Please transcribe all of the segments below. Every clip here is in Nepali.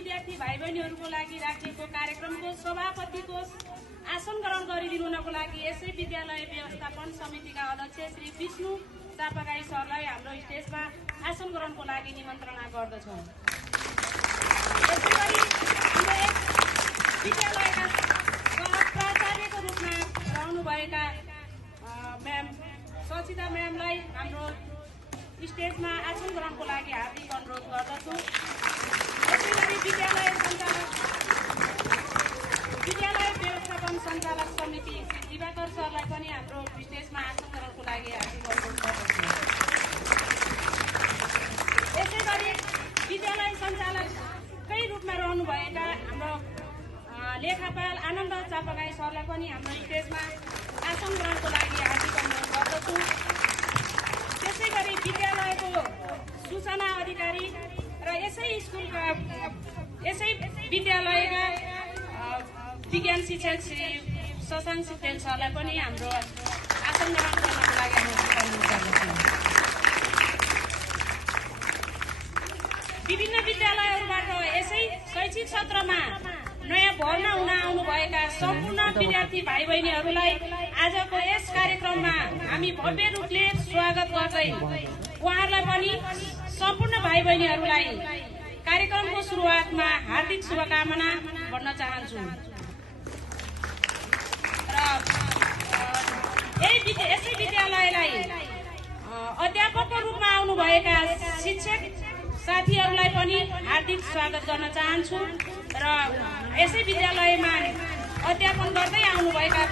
विद्यार्थी भाइ बहिनीहरूको लागि राखिएको कार्यक्रमको सभापतिको आसन ग्रहण गरिदिनुको लागि यसै विद्यालय व्यवस्थापन समितिका अध्यक्ष श्री विष्णु चापागाई सरलाई हाम्रो स्टेजमा आसन ग्रहणको लागि निमन्त्रणा गर्दछौँ। यसैगरी हाम्रो विद्यालयका प्राचार्यको रूपमा रहनुभएका म्याम सचिता म्यामलाई हाम्रो स्टेजमा आसन ग्रहणको लागि हार्दिक अनुरोध गर्दछु। यसैगरी विद्यालय व्यवस्थापन सञ्चालक समिति श्री दिवाकर सरलाई पनि हाम्रो स्टेजमा आसन ग्रहणको लागि हार्दिक अनुरोध गर्दछु। यसैगरी विद्यालय सञ्चालकै रूपमा रहनुभएका हाम्रो लेखापाल आनन्द चापागाई सरलाई पनि हाम्रो स्टेजमा आसन ग्रहणको लागि हार्दिक अनुरोध गर्दछु। त्यसैगरी विद्यालयको सूचना अधिकारी र यसै विद्यालयका विज्ञान शिक्षक श्री शशाङ्क सिक्देल सरलाई पनि हाम्रो आसन ग्रहण गर्नको लागि अनुरोध गर्दछौँ। विभिन्न विद्यालयहरूबाट यसै शैक्षिक सत्रमा नयाँ भर्ना हुन आउनुभएका सम्पूर्ण विद्यार्थी भाइ बहिनीहरूलाई आजको यस कार्यक्रममा हामी भव्य रूपले स्वागत गर्दै उहाँहरूलाई पनि सम्पूर्ण भाइ बहिनीहरूलाई कार्यक्रमको सुरुवातमा हार्दिक शुभकामना भन्न चाहन्छु। र यसै विद्यालयलाई अध्यापकको रूपमा आउनुभएका शिक्षक साथीहरूलाई पनि हार्दिक स्वागत गर्न चाहन्छु र यसै विद्यालयमा अध्यापन गर्दै आउनुभएका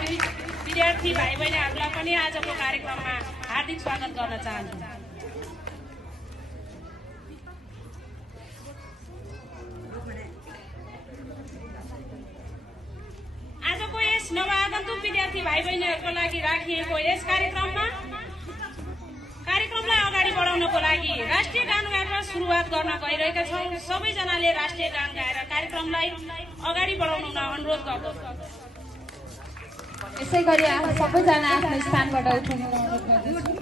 विद्यार्थी भाइ बहिनीहरूलाई पनि आजको कार्यक्रममा हार्दिक स्वागत गर्न चाहन्छु। आजको यस नवआगन्तुक विद्यार्थी भाइ बहिनीहरूको लागि राखिएको यस कार्यक्रमलाई अगाडि बढाउनको लागि राष्ट्रिय गान गाएर सुरुवात गर्न गइरहेका छौँ। सबैजनाले राष्ट्रिय गान गाएर कार्यक्रमलाई अगाडि बढाउन अनुरोध गर्दछु। यसै गरी सबैजना आफ्नो स्थानबाट उठ्न अनुरोध गर्दछु।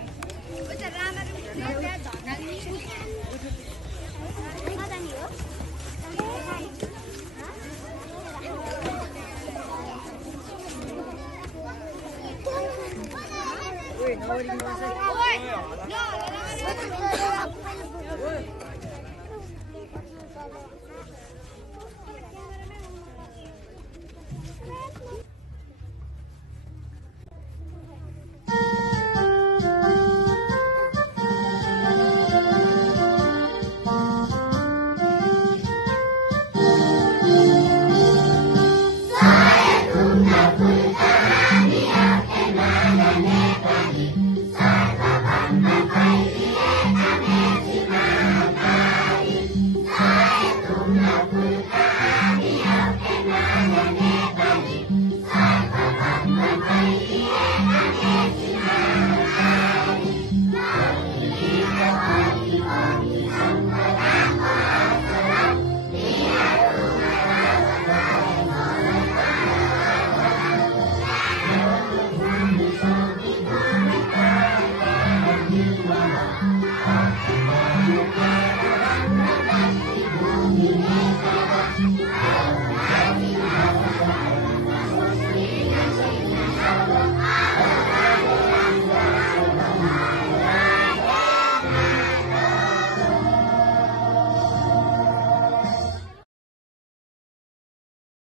Saya